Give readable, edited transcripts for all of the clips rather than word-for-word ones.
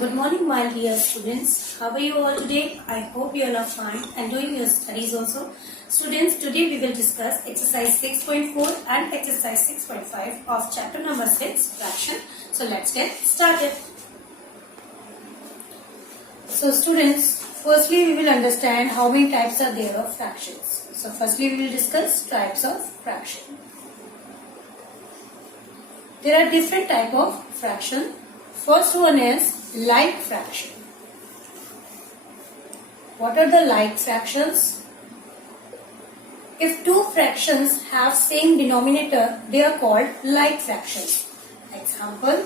Good morning, my dear students. How are you all today? I hope you all are fine and doing your studies also. Students, today we will discuss exercise 6.4 and exercise 6.5 of chapter number 6, fraction. So let's get started. So students, firstly we will understand how many types are there of fractions. So firstly we will discuss types of fraction. There are different type of fraction. First one is like fraction. What are the like fractions? If two fractions have same denominator, they are called like fractions. Example,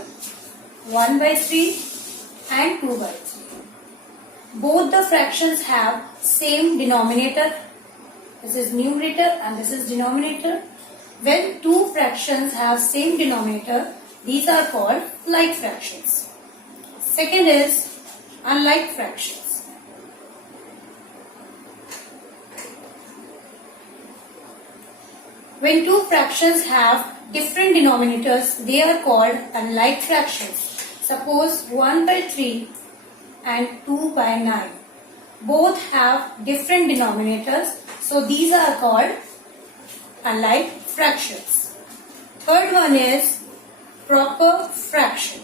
1 by 3 and 2 by 3. Both the fractions have same denominator. This is numerator and this is denominator. When two fractions have same denominator, these are called like fractions. Second is unlike fractions. When two fractions have different denominators, they are called unlike fractions. Suppose 1 by 3 and 2 by 9. Both have different denominators, so these are called unlike fractions. Third one is proper fraction.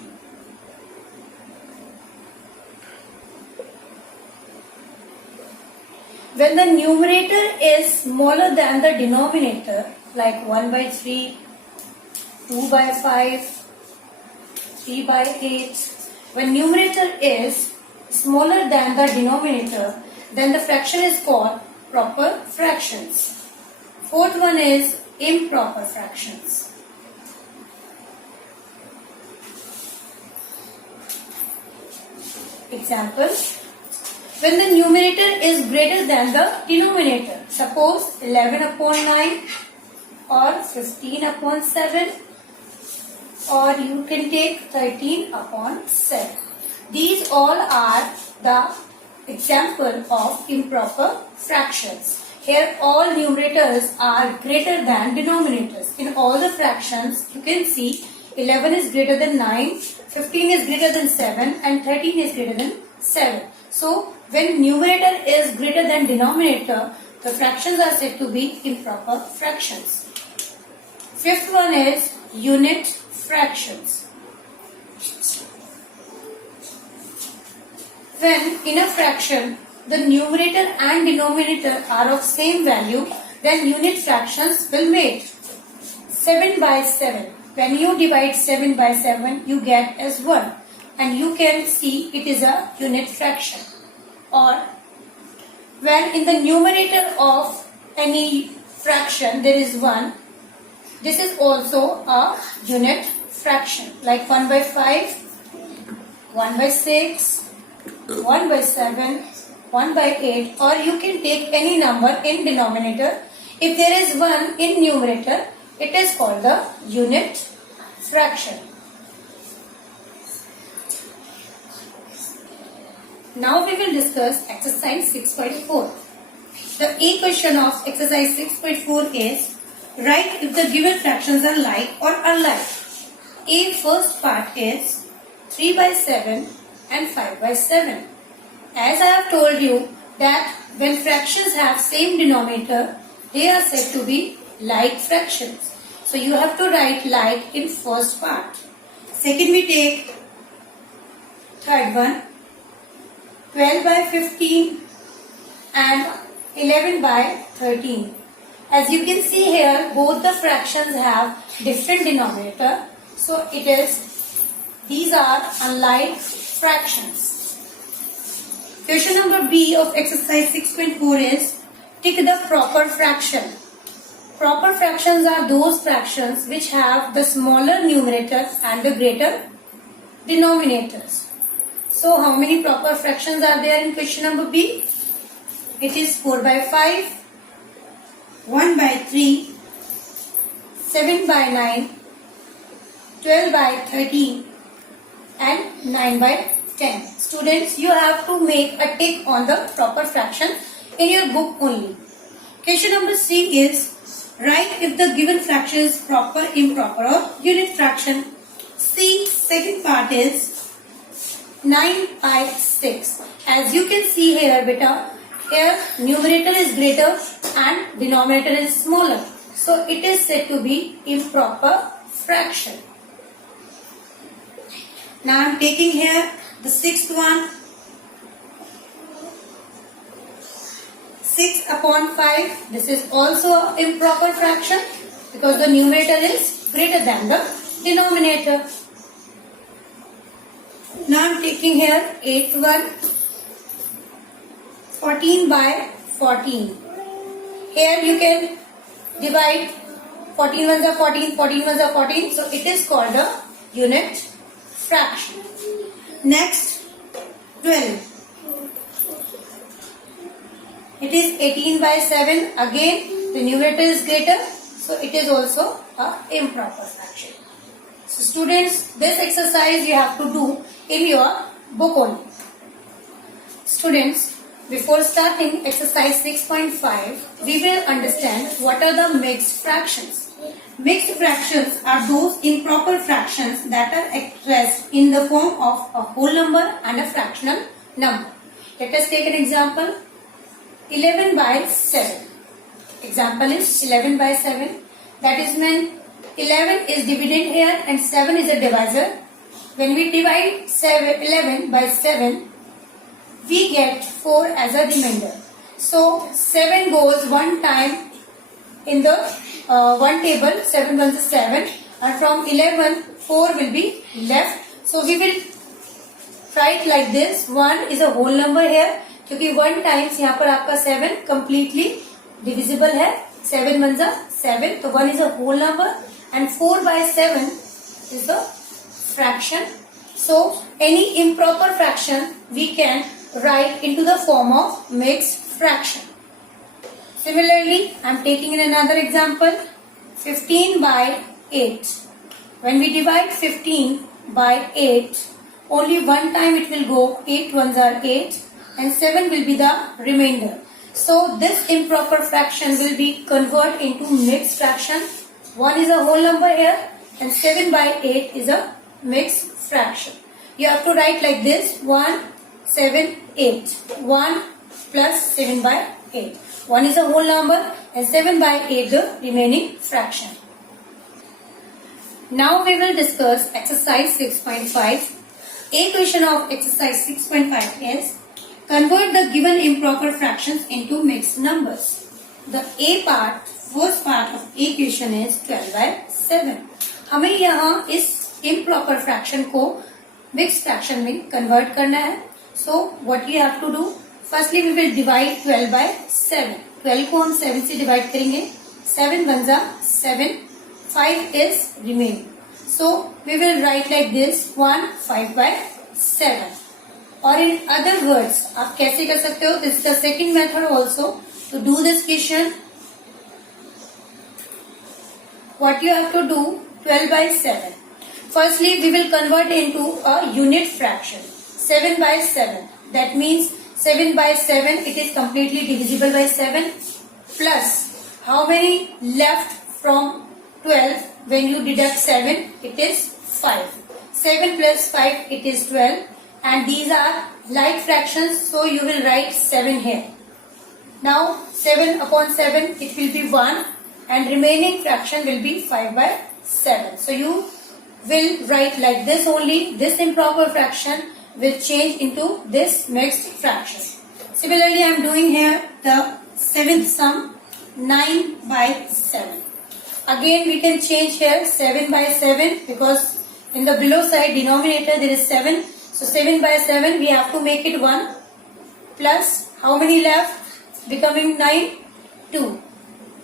When the numerator is smaller than the denominator, like 1 by 3, 2 by 5, 3 by 8, when numerator is smaller than the denominator, then the fraction is called proper fractions. Fourth one is improper fractions. Example, when the numerator is greater than the denominator, suppose 11 upon 9 or 15 upon 7, or you can take 13 upon 7. These all are the example of improper fractions. Here all numerators are greater than denominators. In all the fractions you can see 11 is greater than 9, 15 is greater than 7 and 13 is greater than 7. So when numerator is greater than denominator, the fractions are said to be improper fractions. Fifth one is unit fractions. When in a fraction the numerator and denominator are of same value, then unit fractions will make 7 by 7. When you divide 7 by 7, you get as 1 and you can see it is a unit fraction. Or when in the numerator of any fraction there is 1, this is also a unit fraction, like 1 by 5, 1 by 6, 1 by 7, 1 by 8, or you can take any number in denominator. If there is 1 in numerator, it is called the unit fraction. Now we will discuss exercise 6.4. The equation of exercise 6.4 is write if the given fractions are like or unlike. A first part is 3 by 7 and 5 by 7. As I have told you that when fractions have same denominator, they are said to be like fractions. So you have to write like in first part. Second we take third one, 12 by 15 and 11 by 13. As you can see here, both the fractions have different denominator. So these are unlike fractions. Question number B of exercise 6.4 is tick the proper fraction. Proper fractions are those fractions which have the smaller numerator and the greater denominators. So how many proper fractions are there in question number B? It is 4 by 5, 1 by 3, 7 by 9, 12 by 13 and 9 by 10. Students, you have to make a tick on the proper fraction in your book only. Question number C is write if the given fraction is proper, improper or unit fraction. C, second part is 9/6. As you can see here beta, here numerator is greater and denominator is smaller, so it is said to be improper fraction. Now I am taking here the sixth one. 6/5. This is also improper fraction because the numerator is greater than the denominator. Now I am taking here 8th one. 14/14. Here you can divide 14 ones are 14, 14 ones are 14. So it is called a unit fraction. Next, 12. It is 18/7. Again, the numerator is greater, so it is also a improper fraction. So students, this exercise you have to do in your book only. Students, before starting exercise 6.5, we will understand what are the mixed fractions. Mixed fractions are those improper fractions that are expressed in the form of a whole number and a fractional number. Let us take an example. 11/7. Example is 11/7. That is when 11 is dividend here and 7 is a divisor. When we divide 11/7, we get 4 as a remainder. So 7 goes one time in the one table. 7 ones is 7, and from 11 4 will be left. So we will write like this. 1 is a whole number here, क्योंकि 1 times यहाँ पर आपका 7 completely divisible है. 7 ones are 7, तो 1 is a whole number and 4/7 is a fraction. So any improper fraction we can write into the form of mixed fraction. Similarly, I am taking in another example. 15/8. When we divide 15/8, only one time it will go. 8 ones are 8 and 7 will be the remainder. So this improper fraction will be converted into mixed fraction. 1 is a whole number here and 7/8 is a mixed fraction. You have to write like this: 1, 7, 8. 1 plus 7/8. 1 is a whole number and 7/8 the remaining fraction. Now we will discuss exercise 6.5. A question of exercise 6.5 is: convert the given improper fractions into mixed numbers. The A part, first part of A question is 12/7. हमें यहाँ इस improper fraction को mixed fraction में convert करना है. So what you have to do? Firstly we will divide 12/7. 12 को हम 7 से divide करेंगे. 7 ones are 7. 5 is remaining. So we will write like this: 1 5/7. और in other words, आप कैसे कर सकते हो? This is the second method also to do this question. What you have to do? 12/7. Firstly, we will convert into a unit fraction. 7/7. That means 7/7. It is completely divisible by 7. Plus, how many left from 12 when you deduct 7? It is 5. 7 plus 5, it is 12. And these are like fractions, so you will write 7 here. Now 7/7 it will be 1 and remaining fraction will be 5/7. So you will write like this only. This improper fraction will change into this mixed fraction. Similarly, I am doing here the 7th sum, 9/7. Again we can change here 7/7 because in the below side denominator there is 7. So 7/7 we have to make it 1 plus how many left becoming 9? 2.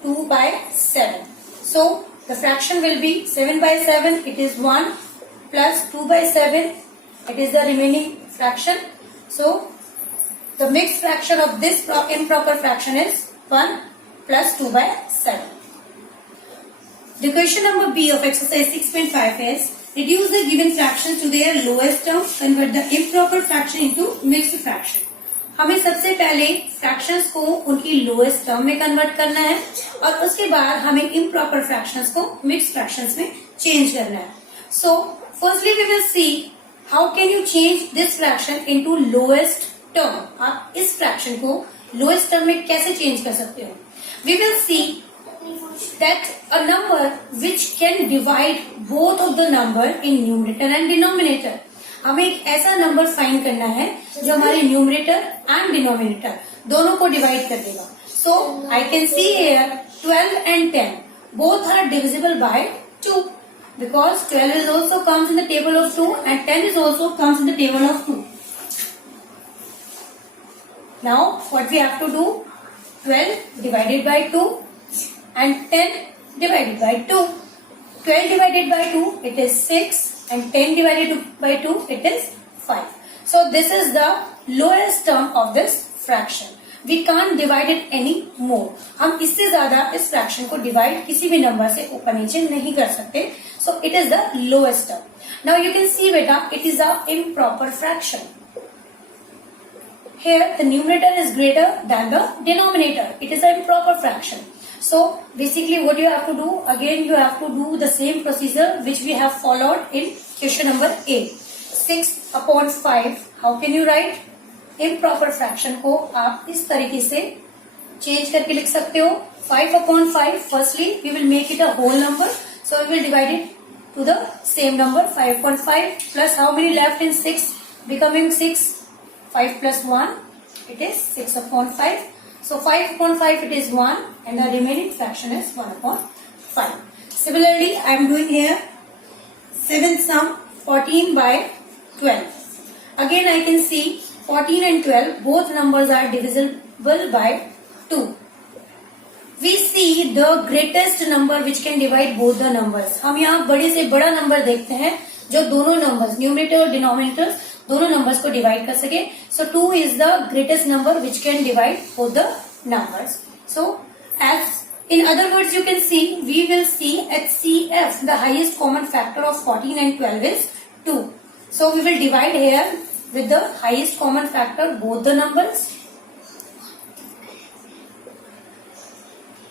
2/7. So the fraction will be 7/7. It is 1 plus 2/7. It is the remaining fraction. So the mixed fraction of this improper fraction is 1 plus 2/7. The question number B of exercise 6.5 is: reduce the given fractions to their lowest term. Convert the improper fraction into mixed fraction. हमें सबसे पहले fractions को उनकी lowest term में convert करना है और उसके बाद हमें improper fractions को mixed fractions में change करना है. So firstly we will see how can you change this fraction into lowest term? आप इस फ्रैक्शन को लोएस्ट टर्म में कैसे चेंज कर सकते हो? We will see that a number which can divide both of the number in numerator and denominator. हमें एक ऐसा नंबर फाइंड करना है जो हमारे न्यूमरेटर एंड डिनोमिनेटर दोनों को डिवाइड कर देगा. So I can see here 12 and 10 both are divisible by 2 because 12 is also comes in the table of 2 and 10 is also comes in the table of 2. Now what we have to do? 12 divided by 2 and 10 divided by 2. 12 divided by 2 it is 6 and 10 divided by 2 it is 5. So this is the lowest term of this fraction. We can't divide it any more. हम इससे ज्यादा इस fraction को divide किसी भी number से ऊपर नीचे नहीं कर सकते. So it is the lowest term. Now you can see beta, it is a improper fraction. Here the numerator is greater than the denominator. It is an improper fraction. So basically what you have to do, again you have to do the same procedure which we have followed in question number A. 6 upon 5. How can you write? Improper fraction को आप इस तरीके से change करके लिख सकते हो. 5 upon 5. Firstly we will make it a whole number, so we will divide it to the same number. 5 upon 5 plus how many left in 6 becoming 6. 5 plus 1 it is 6 upon 5. So 5 upon 5 it is 1 and the remaining fraction is 1 upon 5. Similarly I am doing here 7 sum 14 by 12. Again I can see 14 and 12 both numbers are divisible by 2. We see the greatest number which can divide both the numbers. हम यहाँ बड़े से बड़ा number देखते हैं जो दोनों numbers numerator और डिनोमिनेटर दोनों नंबर्स को डिवाइड कर सके. So 2 is the greatest number which can divide both the numbers. So as in other words you can see, we will see HCF the highest common factor of 14 and 12 is 2. So we will divide here with the highest common factor both the numbers.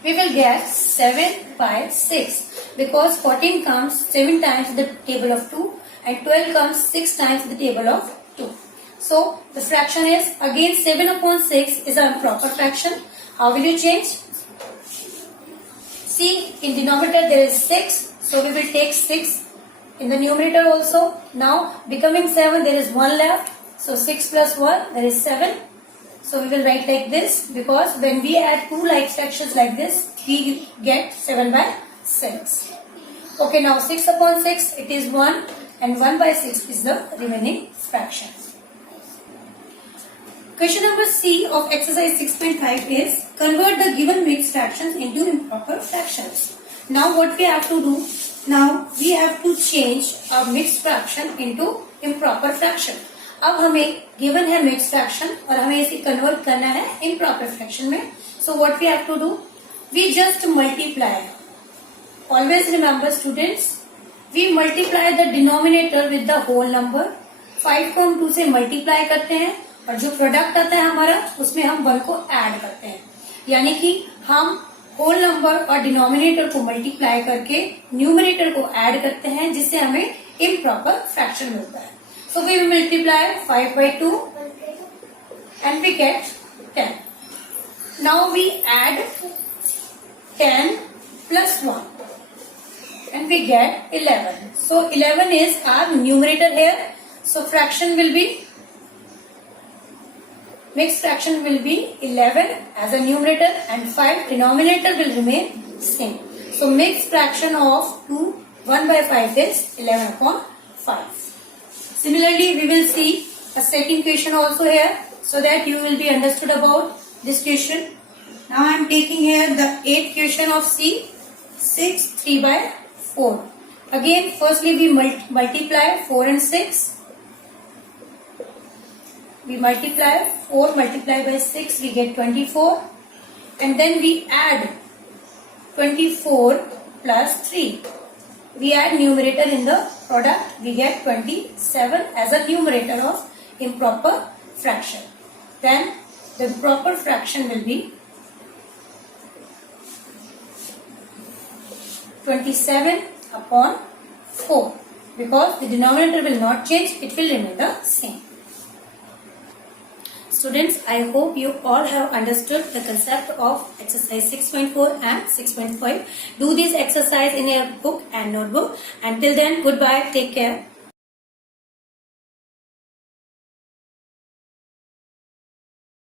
We will get 7 by 6 because 14 comes 7 times in the table of 2 and 12 comes 6 times in the table of 2. So the fraction is again 7 upon 6 is a proper fraction. How will you change? See, in denominator there is 6, so we will take 6. In the numerator also, now becoming 7 there is 1 left, so 6 plus 1 there is 7. So we will write like this because when we add two like fractions like this we get 7 by 6. Okay, now 6 upon 6 it is 1 and 1 by 6 is the remaining fraction. Question number C of exercise 6.5 is convert the given mixed fractions into improper fractions. Now what we have to do? Now we have to change a mixed fraction into improper fraction. अब हमें given है mixed fraction और हमें इसे convert करना है improper fraction में. So what we have to do? We just multiply. Always remember students, we multiply the denominator with the whole number. 5 को हम 2 से multiply करते हैं और जो product आता है हमारा उसमें हम 1 को add करते हैं. यानी कि हम होल नंबर और डिनोमिनेटर को मल्टीप्लाई करके न्यूमरेटर को ऐड करते हैं जिससे हमें इम्प्रॉपर फ्रैक्शन मिलता है. So we multiply 5 by 2 and we get 10. Now we add 10 plus 1 and we get 11. So 11 is our numerator here. So fraction will be mixed fraction will be 11 as a numerator and 5 denominator will remain same. So mixed fraction of 1 by 5 is 11 upon 5. Similarly, we will see a second question also here so that you will be understood about this question. Now I am taking here the 8th question of C, 6, 3 by 4. Again, firstly we multiply 4 and 6. We multiply 4 multiplied by 6, we get 24. And then we add 24 plus 3. We add numerator in the product, we get 27 as a numerator of improper fraction. Then the proper fraction will be 27 upon 4. because the denominator will not change, it will remain the same. Students, I hope you all have understood the concept of exercise 6.4 and 6.5. Do this exercise in your book and notebook. Until then, goodbye, take care.